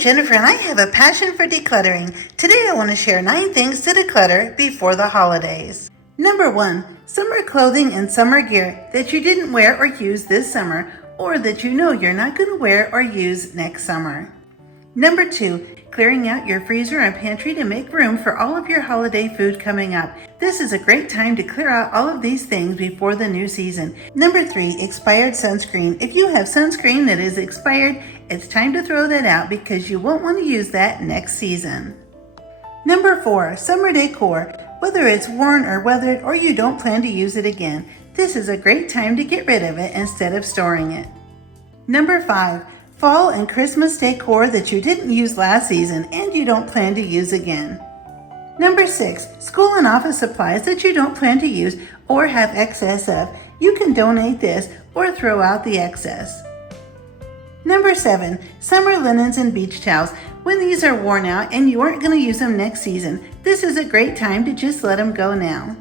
Jennifer and I have a passion for decluttering. Today I want to share 9 things to declutter before the holidays. Number 1, summer clothing and summer gear that you didn't wear or use this summer, or that you know you're not going to wear or use next summer. Number 2, clearing out your freezer and pantry to make room for all of your holiday food coming up. This is a great time to clear out all of these things before the new season. Number 3, expired sunscreen. If you have sunscreen that is expired, it's time to throw that out because you won't want to use that next season. Number 4, summer decor. Whether it's worn or weathered or you don't plan to use it again, this is a great time to get rid of it instead of storing it. Number 5, fall and Christmas decor that you didn't use last season and you don't plan to use again. Number 6, school and office supplies that you don't plan to use or have excess of. You can donate this or throw out the excess. Number 7, summer linens and beach towels. When these are worn out and you aren't going to use them next season, this is a great time to just let them go now.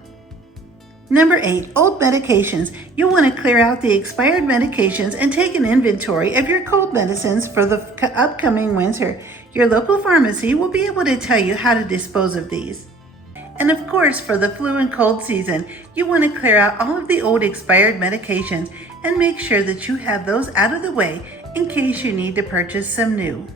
Number 8, old medications. You'll want to clear out the expired medications and take an inventory of your cold medicines for the upcoming winter. Your local pharmacy will be able to tell you how to dispose of these. And of course, for the flu and cold season, you want to clear out all of the old expired medications and make sure that you have those out of the way in case you need to purchase some new.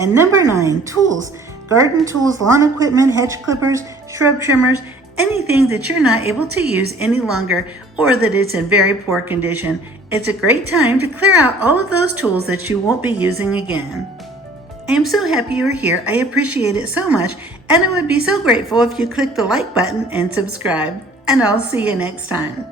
And number 9, tools. Garden tools, lawn equipment, hedge clippers, shrub trimmers, anything that you're not able to use any longer or that it's in very poor condition. It's a great time to clear out all of those tools that you won't be using again. I am so happy you're here. I appreciate it so much, and I would be so grateful if you click the like button and subscribe. And I'll see you next time.